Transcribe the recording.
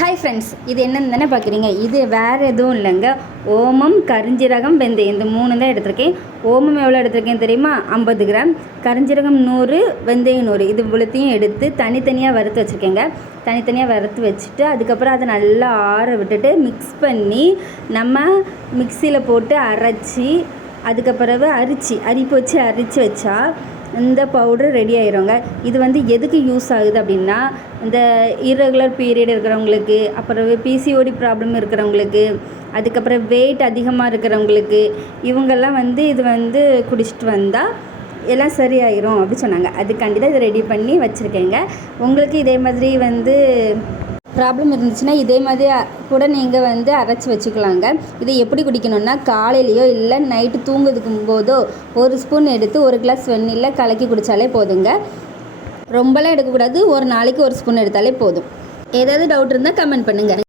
Hi friends, இது என்னன்னு தானே பார்க்குறீங்க. இது வேறு எதுவும் இல்லைங்க. ஓமம், கரிஞ்சீரகம், வெந்தயம் இந்த 3 தான் எடுத்திருக்கேன். ஓமம் எவ்வளோ எடுத்திருக்கேன் தெரியுமா? 50 கிராம். கரிஞ்சீரகம் 100, வெந்தயம் 100. இது இவ்வளோத்தையும் எடுத்து தனித்தனியாக வறுத்து வச்சுருக்கேங்க. தனித்தனியாக வறுத்து வச்சுட்டு அதுக்கப்புறம் அதை நல்லா ஆற விட்டுட்டு மிக்ஸ் பண்ணி நம்ம மிக்சியில் போட்டு அரைச்சி அதுக்கப்புறம் அரிப்பு வச்சு அரைச்சி வச்சா இந்த பவுடர் ரெடி ஆயிருங்க. இது எதுக்கு யூஸ் ஆகுது அப்படின்னா, இந்த இர்ரெகுலர் பீரியட் இருக்கிறவங்களுக்கு, அப்புறம் பிசிஓடி ப்ராப்ளம் இருக்கிறவங்களுக்கு, அதுக்கப்புறம் வெயிட் அதிகமாக இருக்கிறவங்களுக்கு, இவங்கெல்லாம் இது குடிச்சிட்டு வந்தால் எல்லாம் சரியாயிரும் அப்படி சொன்னாங்க. அதுக்காண்டி தான் இதை ரெடி பண்ணி வச்சுருக்கேங்க. உங்களுக்கு இதே மாதிரி ப்ராப்ளம் இருந்துச்சுன்னா இதே மாதிரி கூட நீங்கள் அரைச்சி வச்சுக்கலாங்க. இதை எப்படி குடிக்கணும்னா, காலையிலையோ இல்லை நைட்டு தூங்குறதுக்கும் போதோ 1 ஸ்பூன் எடுத்து 1 கிளாஸ் வெந்நீரில் கலக்கி குடித்தாலே போதுங்க. ரொம்பலாம் எடுக்கக்கூடாது. ஒரு நாளைக்கு 1 ஸ்பூன் எடுத்தாலே போதும். ஏதாவது டவுட் இருந்தால் கமெண்ட் பண்ணுங்கள்.